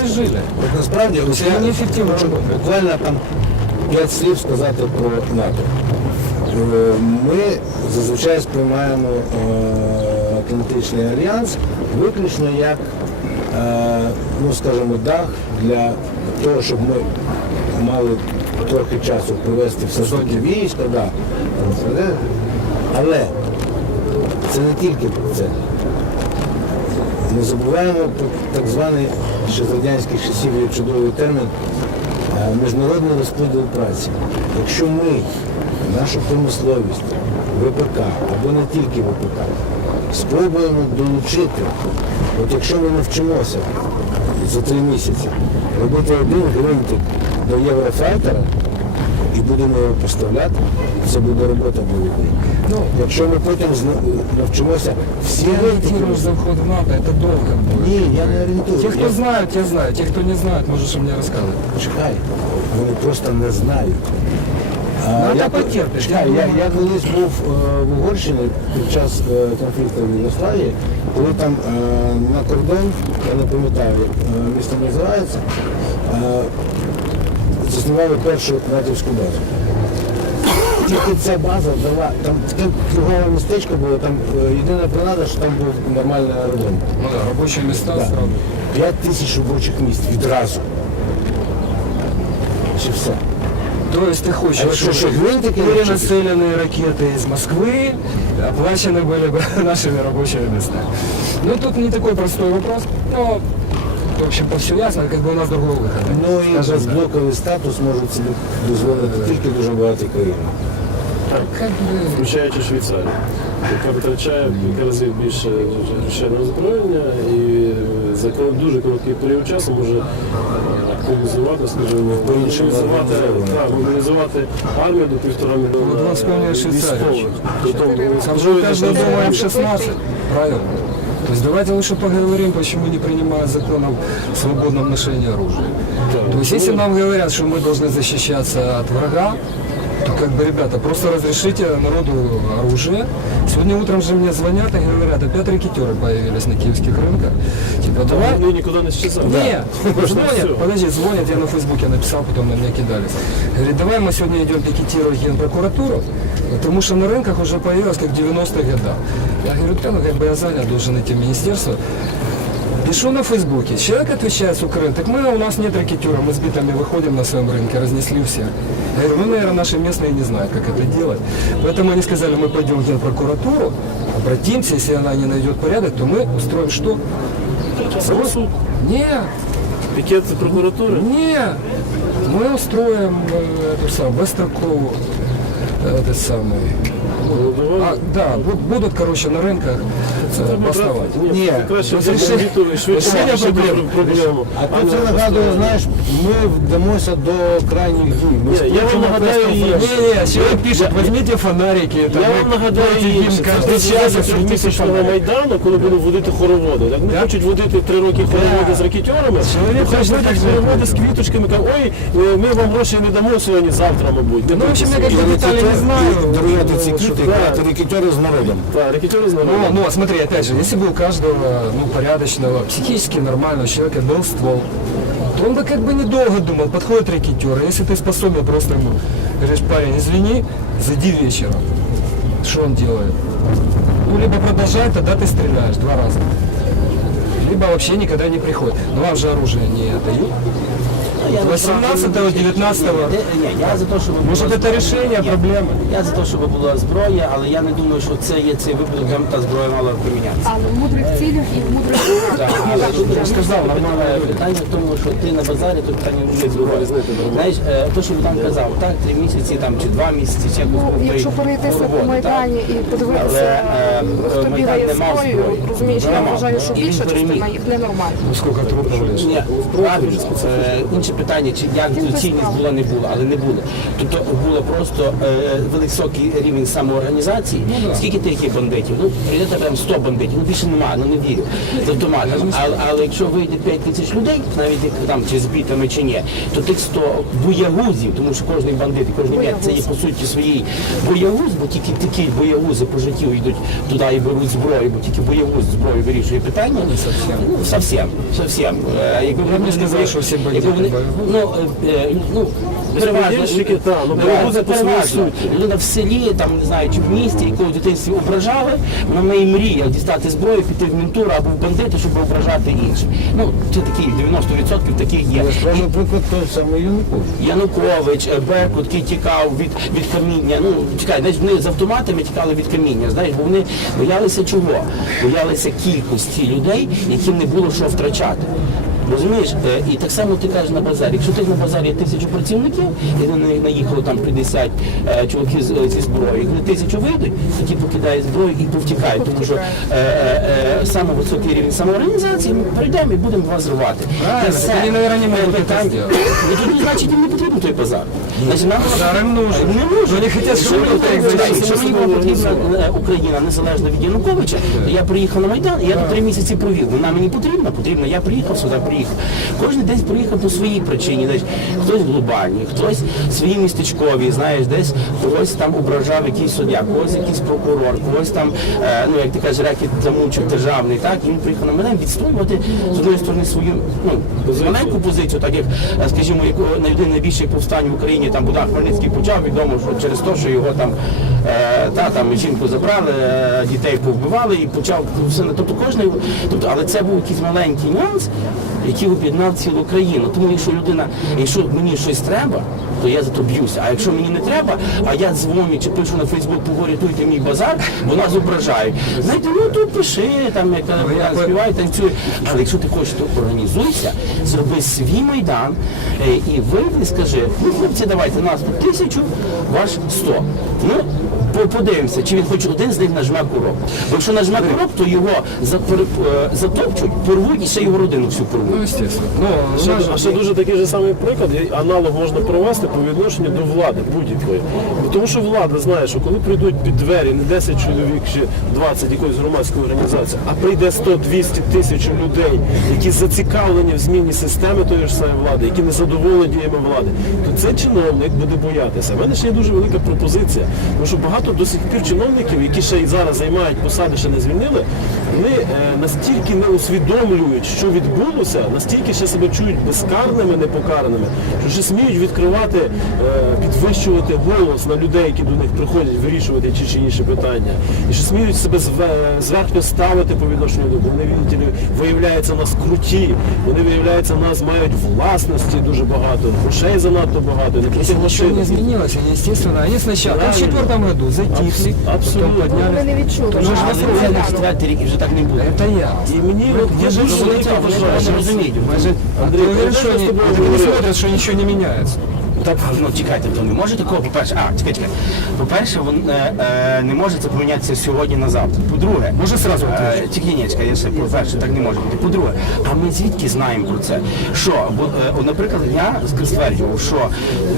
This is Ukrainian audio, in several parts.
пережили. От насправді Це неефективно буквально там п'ять слів сказати про НАТО. Е, Ми зазвичай сприймаємо е, Атлантичний альянс виключно як, е, ну скажімо, дах для того, щоб ми мали трохи часу привести все суті війська, да. але це не тільки про це. Ми забуваємо про так званий ще з радянських часів є чудовий термін е, міжнародний розподіл праці. Якщо ми, нашу промисловість, ВПК або не тільки ВПК, спробуємо долучити, от якщо ми навчимося за три місяці робити один гвинтик до Єврофайтера і будемо його поставляти, це буде робота бойовика. Ну, якщо ми потім навчимося всі гвинтики Ориентируешь за вход в НАТО, это долго будет. ні, я не орієнтую. Те, кто Я- знают, те знают. Те, кто не знает, можешь мне рассказывать. Чекай, вони просто не знають. А, Ну, я, та потерпиш, чекай, я я, я колись був е, в Угорщині під час е, конфлікту в Югославії, коли там е, на кордон, я не пам'ятаю, як е, місто називається, е, заснували першу натівську базу. Тільки ця база дала, там таке кругове містечко було, там е, єдина принада, що там був нормальний аеродром. Ну да, рабочие места Да. сразу. 5 тисяч робочих місць відразу. Чи все? То есть ты хочешь, А что, чтобы что, гвинтики были или нацеленные ракеты из Москвы, оплачены были бы нашими рабочими местами. Ну тут не такой простой вопрос, но в общем по все ясно, как бы у нас другого выхода. Ну і Скажем так. безблоковий статус можуть собі дозволити тільки дуже багаті країни. Как бы, включаючи Швейцарію, яка витрачає в кілька разів більше звичайно озброєння і за кор- дуже короткий період часу може е, активізувати, скажімо, По-іншому мобілізувати, організовано. так, мобілізувати армію до півтора мільйона Вот вам вспомнили Швейцарию. військових. Притом, ви там же скажете, каждый що- дома М-16, правильно? То есть давайте лучше поговорим, почему не принимают закон о свободном ношении оружия. То есть если нам говорят, что мы должны защищаться от врага, как бы, ребята, просто разрешите народу оружие. Сегодня утром же мне звонят и говорят, опять рекетеры появились на киевских рынках. Типа, давай... Вони нікуди не щезали. Нет, звонят, подожди, звонят, я на Фейсбуке написал, потом на меня кидались. Говорит, давай мы сегодня идем пикетировать генпрокуратуру, потому что на рынках уже появилось как в 90-х годах. Я говорю, ну как бы я занят, должен идти в министерство. Пишу на Фейсбуке, человек отвечает с Украины, так мы, у нас нет рекетера, мы с битами выходим на своем рынке, разнесли всех. Я говорю, ну, наверное, наши местные не знают, как это делать. Поэтому они сказали, мы пойдем в генпрокуратуру, обратимся, если она не найдет порядок, то мы устроим что? Суд, Нет, пікет прокуратури. нет, мы устроим э, эту самую Быстрокову, этот самый. Ну, давай. А, да, бу- будут, короче, на рынках э, бастовать. Ні, Ні, краще ну, взяти рішення- відповідь, швидше рішення вирішити проблем. проблему. А тут це нагадує, знаєш, ми вдамося до крайніх дій. Ми Ні, я вам скочимо нагадаю просто в її. флеш. Не-не, человек пишет, возьмите фонарики. там, Я мы вам нагадаю будете її, им що каждый це час час осветите місячного фонарик. майдану, коли будуть водити хороводи. Так не Да. хочуть водити три роки хороводи з ракетьорами. Чоловік Хай точно водять так же хороводи робить. з квіточками, кажуть, ой, е, ми вам грошей не дамо сьогодні, завтра, мабуть. Ну, в общем, я как І бы детали не знаю. Даруєте ці квіти, Да. кажете, рекетери з народом. Так, ракетери з народом. Ну, ну, смотри, опять же, если бы у каждого, ну, порядочного, психически нормального человека был ствол, то он бы как бы недолго думал, подходит рекетер, если ты способен просто ему, говоришь, парень, извини, зайди вечером. Что он делает? Ну, либо продолжает, тогда ты стреляешь два раза. Либо вообще никогда не приходит. Но вам же оружие не дают. 18-го, 19-го. Я за те, щоб була Может, это зброя. решение Ні. проблемы? Я за те, щоб була зброя, але я не думаю, що це є цей випадок, там та зброя мала примінятися. Але в мудрих цілях і в мудрих Так, але тут Я сказав, питання, питання в тому, що ти на базарі, то питання не зброї. Знаєш, е, то, що там казав, так, три місяці там, чи два місяці, чи якось Ну, при- якщо пройтися по роботи, Майдані і Але, подивитися, е, хто Майдан бігає не мав зброї. розумієш, я мав. вважаю, що І він більша переміг. частина їх ненормальна. Ну, сколько трупов лежит. Ні, правильно. Е, Інше інше питання, чи як доцільність була, не була, але не було. Тобто було просто е, високий рівень самоорганізації. Скільки тих є бандитів? Ну, прийде тебе 100 бандитів, ну більше немає, ну не вірю. З автоматами. Але, але якщо вийде 5 тисяч людей, навіть як там чи з бітами, чи ні, то тих 100 боягузів, тому що кожний бандит кожний м'як це є по суті своїй боягуз, бо тільки такі боягузи по життю йдуть туди і беруть зброю, бо тільки боягуз зброю вирішує питання. Ну, совсем, совсем. Е, Якби вони не сказав, що всі бандити. Ну, е, е, ну, переважно, Безпредельщики, та, ну, Да, боягузи по своїй переважно. суті. Людина в селі, там не знаю, чи в місті, якого в дитинстві ображали, вона в неї мріє дістати зброю, піти в ментуру або в бандити, щоб ображати інших. Ну, це такі 90% таких є. Наприклад, той самий Янукович. Янукович, е, Беркут, який тікав від, від каміння. Ну, чекай, знаєш, вони з автоматами тікали від каміння, знаєш, бо вони боялися чого? Боялися кількості людей, яким не було що втрачати. Розумієш? Е, І так само ти кажеш на базарі. Якщо ти на базарі тисячу працівників, і на них наїхало там 50 е, чоловіків з- зі зброєю, коли тисячу вийдуть, тоді покидають зброю і повтікають, тому що е, е, е, саме високий рівень самоорганізації ми прийдемо і будемо вас зривати. Правильно, І все. так вони, наверное, не Е, там- зробити. Ну, тоді, значить, їм не потрібен той базар. Значить, нам Базар їм нужен. Не нужен. Вони хотять, щоб Якщо мені так потрібна е, Україна незалежна від Януковича, я приїхав на Майдан, і я тут три місяці провів. Вона мені потрібна, потрібна. Я приїхав сюди, приїхав. Кожен десь приїхав по своїй причині. Десь хтось в глобальній, хтось свої містечкові, знаєш, десь когось там ображав якийсь суддя, когось якийсь прокурор, когось там, е, ну як ти кажеш, рекет замучив державний, так, і він приїхав на Майдан відстоювати з одної сторони свою ну, маленьку позицію, так як, е, скажімо, як на один найбільших повстань в Україні там Богдан Хмельницький почав, відомо, що через те, що його там е, та там жінку забрали, е, дітей повбивали і почав все на тобто кожний, тобто, але це був якийсь маленький нюанс, який об'єднав цілу країну. Тому якщо людина, якщо мені щось треба, то я за то б'юся. А якщо мені не треба, а я дзвоню чи пишу на Фейсбук, порятуйте мій базар, бо нас ображають. Знаєте, ну тут пиши, там як вона співає, танцює. Але якщо ти хочеш, то організуйся, зроби свій майдан е, і вийди скажи, ну хлопці, давайте нас тут тисячу, ваш сто. Ну, подивимося, чи він хоч один з них нажме курок. Бо якщо нажме курок, то його е, затопчуть, порвуть і ще його родину всю порвуть. Ну, естественно. Ну, Ще, а ще дуже такий же самий приклад, аналог можна провести по відношенню до влади будь-якої. Тому що влада знає, що коли прийдуть під двері не 10 чоловік чи 20 якоїсь громадської організації, а прийде 100-200 тисяч людей, які зацікавлені в зміні системи тої ж самої влади, які не задоволені діями влади, то цей чиновник буде боятися. У мене ще є дуже велика пропозиція, тому що багато до сих пір чиновників, які ще й зараз займають посади, ще не звільнили, вони е, настільки не усвідомлюють, що відбулося, настільки ще себе чують безкарними, непокараними, що ще сміють відкривати, е, підвищувати голос на людей, які до них приходять вирішувати ті чи інші питання, і що сміють себе зве- зверхньо ставити по відношенню до вони виявляються нас круті, вони виявляються нас мають власності дуже багато, грошей занадто багато, ці ничего не машини. изменилось, они, естественно, сначала, в Правильно. четвертом году, затихли, Абс- абсолютно. потом Вони подняли. не відчули. Тоже ж Але вопрос. це на четвертий рік і вже так не буде. Это я. І мені от Я є же дуже что велика они важливість. розуміють. Мы же, а Андрей, ты уверен, ты что знаешь, они, что с тобой они не говорил? смотрят, что ничего не меняется? Так, ну чекайте, то не може такого, по-перше, а, чекай, чекай. По-перше, вон, е, е, не може це помінятися сьогодні на завтра. По-друге, Може зразу е, тільки ні, чекай, я ще, по-перше, так не може бути. По-друге, а ми звідки знаємо про це? Що, бо, е, наприклад, я стверджував, що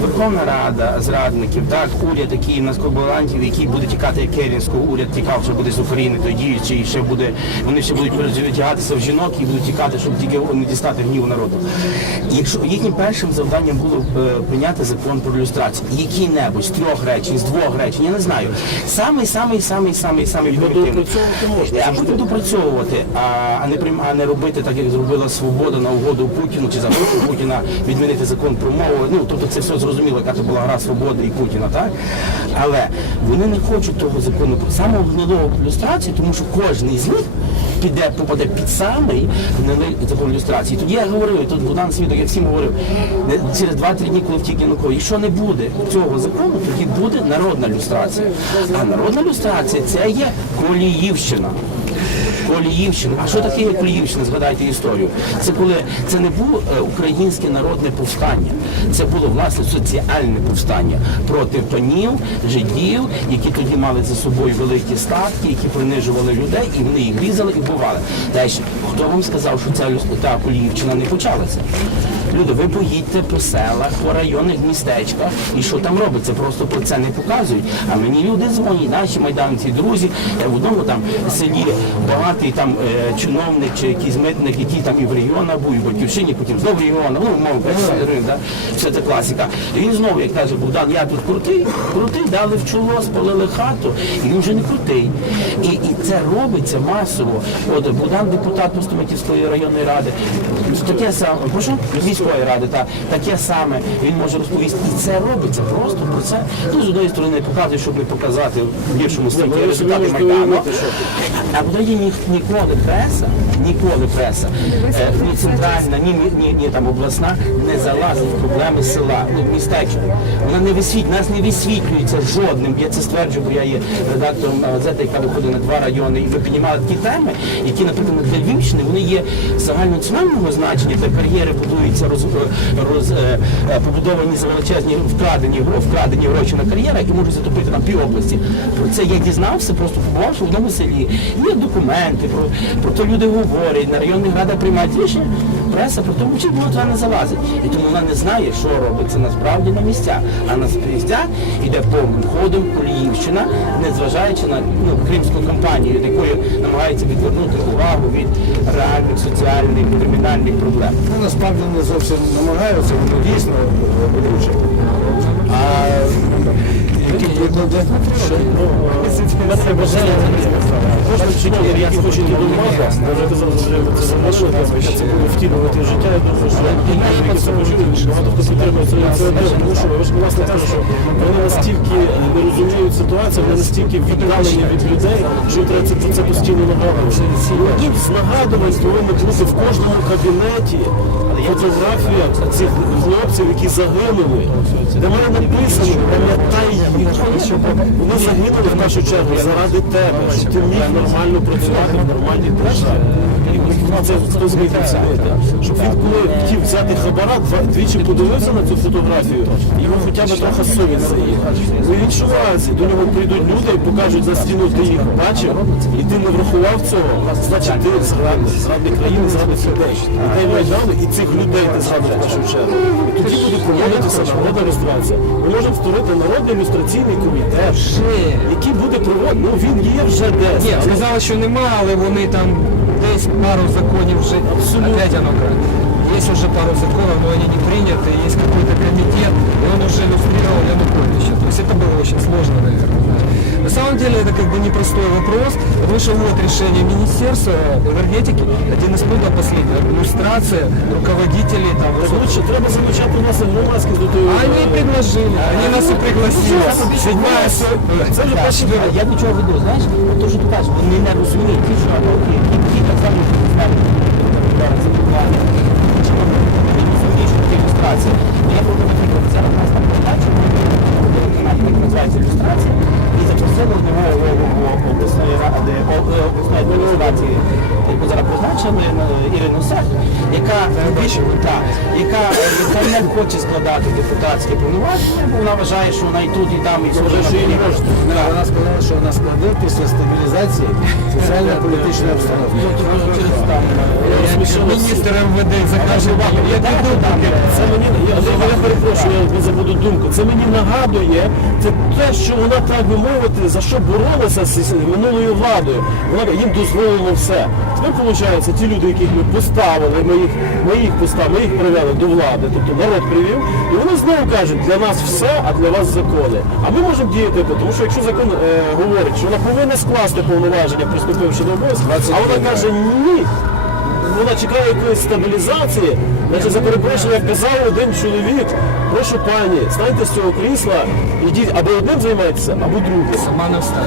Верховна Рада зрадників, так, уряд, який на скобалантів, який буде тікати як Керінського, уряд тікав, що буде з України, той діючий, і ще буде, вони ще будуть перетягатися в жінок і будуть тікати, щоб тільки не дістати гніву народу. Якщо їхнім першим завданням було е, прийняти закон про люстрацію, який-небудь з трьох речень, з двох речень, я не знаю. Самий, самий, самий, самий, самий примітивний. можна, А це допрацьовувати, а, а не прийм- а не робити так, як зробила свобода на угоду Путіну чи за Путіна відмінити закон про мову. Ну тобто це все зрозуміло, яка це була гра свободи і Путіна, так? Але вони не хочуть того закону самого гнилого люстрації, тому що кожен із них піде, попаде під самий гнилий закон люстрації. Тоді я говорив, тут Богдан Свідок, я всім говорив, через 2-3 дні, коли втік Янукович, якщо не буде цього закону, тоді буде народна люстрація. А народна люстрація це є Коліївщина. Коліївщина. А що таке Коліївщина? Згадайте історію. Це коли це не було е, українське народне повстання, це було власне соціальне повстання проти панів, жидів, які тоді мали за собою великі статки, які принижували людей, і вони їх різали і вбивали. Далі, хто вам сказав, що ця та Коліївщина не почалася? Люди, ви поїдьте по селах, по районних містечках, і що там робиться, просто про це не показують. А мені люди дзвонять, наші майданці, друзі. Я в одному там селі багатий там е, чиновник чи якийсь митник, який там і в регіонах був, і в Батьківщині, потім знову в регіонах, ну, мов, да? все це класика. І він знову, як каже Богдан, я тут крутий, крутий, дали в чоло, спалили хату, і він вже не крутий. І, і це робиться масово. От Богдан депутат Пустоматівської районної ради, таке саме, прошу, міської ради, та, таке саме він може розповісти. І це робиться просто про це. Ну, з одної сторони показує, щоб не показати в гіршому собі результати Майдану. А Україні ні- ніколи преса, ніколи преса, е, ні центральна, ні, ні, ні, ні там обласна не залазить в проблеми села, ну, містечка. Вона не висвітлює, нас не висвітлюється жодним. Я це стверджую, бо я є редактором газети, яка виходить на два райони, і ви піднімали такі теми, які, наприклад, для Львівщини, вони є загальнонаціонального значення, де кар'єри будуються роз, роз, е, е, побудовані за величезні вкрадені, вкрадені гроші на кар'єрах і можуть затопити там пів області. Про це я дізнався, просто побувавши в одному селі. Є документи, про, про то люди говорять, на районних радах приймають рішення. Преса про тому, чи було туди не залазить. І тому вона не знає, що робиться насправді на місцях. А на місцях іде повним ходом Коліївщина, незважаючи на ну, кримську кампанію, від якої намагається відвернути увагу від реальних соціальних кримінальних проблем. Ну, насправді не зовсім намагаються, воно дійсно. А які? Мене бажання кожен чиновник, який хоче до влади, може що це це було втілювати в життя. Я думаю, що які це почули, багато хто підтримує цю ініціативу, тому що ви ж власне кажете, що вони настільки не розуміють ситуацію, вони настільки віддалені від людей, що треба це це постійно нагадувати. І з нагадувань повинно бути в кожному кабінеті фотографія цих хлопців, які загинули, де має написано, пам'ятай їх, щоб вони загинули в першу чергу заради тебе, щоб ти міг нормально працювати в нормальній державі. І це хто зміг оцінити. Щоб він коли хотів взяти хабара, двічі подивився на цю фотографію, і його хоча б трохи совість. Ну і разі? До нього прийдуть люди і покажуть на стіну, ти їх бачив, і ти не врахував цього, значить ти зрадник, зрадник країни, зрадник людей. Дітей Майдану і цих людей ти зрадив в першу чергу. І тоді буде проводитися народна реєстрація. Ми можемо створити народний ілюстраційний комітет, який буде проводити, ну він є вже десь. Ні, сказали, що нема, але вони там десь пару законів вже опять оно как. Есть уже пару законов, но они не приняты, есть какой-то комитет, и он уже иллюстрировал Януковича. То есть это было очень сложно, наверное. На самом деле это как бы непростой вопрос, потому что вот решение Министерства энергетики, один из пунктов последнего, иллюстрация руководителей там, Так лучше треба залучати нас громадських до того. Они предложили, они нас и пригласили. Седьмая Це вже перші А Я до чого веду, знаєш, от то, що ти кажеш, вони не розуміють, ті, що які, які так само знають, це ілюстрація. Ну, Я наприклад, зараз у нас там передача, каналі називається ілюстрація, і запросили одного обласної ради, обласної адміністрації, яку зараз призначили, е, Ірину Сах, яка, більше, так, яка, яка не хоче складати депутатське повноваження, бо вона вважає, що вона і тут, і там, і можна. Ну, Вона сказала, що вона складе після стабілізації соціально-політичної обстановки. там. Министр МВД закажет. Я піду Це мені я, я, я перепрошую, я забуду думку. Це мені нагадує це те, що вона так би мовити, за що боролася з минулою владою. Вона їм дозволено все. Тепер виходить, ті люди, яких ми поставили, ми їх, ми їх поставили, ми їх привели до влади, тобто народ привів, і вони знову кажуть, для нас все, а для вас закони. А ми можемо діяти, тому що якщо закон е, говорить, що вона повинна скласти повноваження, приступивши до обов'язку, а вона каже ні. Вона чекає якоїсь стабілізації. Значить, за перепрошення, казав один чоловік, прошу пані, станьте з цього крісла, ідіть або одним займайтеся, або другим. Сама не встане.